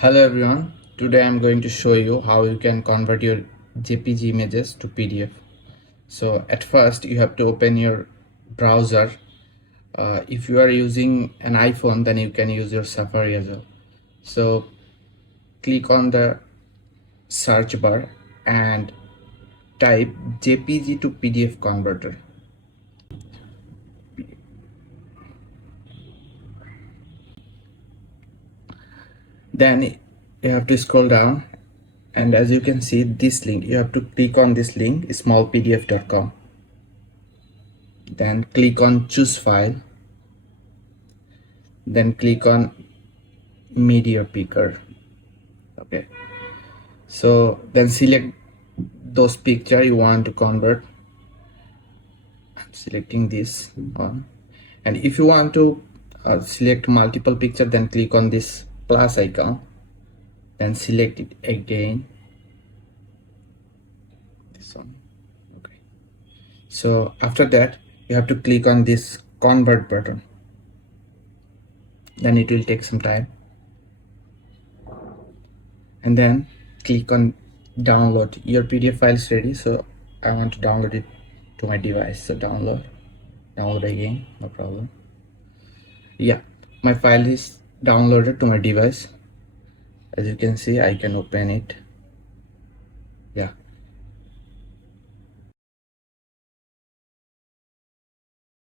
Hello everyone, today I'm going to show you how you can convert your JPG images to PDF. So at first you have to open your browser. If you are using an iPhone, then you can use your Safari as well. So click on the search bar and type JPG to PDF converter. Then you have to scroll down, and as you can see this link, you have to click on this link, smallpdf.com. Then click on choose file, then click on media picker. Okay, so then select those picture you want to convert. I'm selecting this one, and if you want to select multiple picture, then click on this plus icon, then select it again, this one. Okay, so after that you have to click on this convert button, then it will take some time, and then click on download. Your PDF file is ready, so I want to download it to my device. So download again, no problem. Yeah, my file is downloaded to my device. As you can see, I can open it.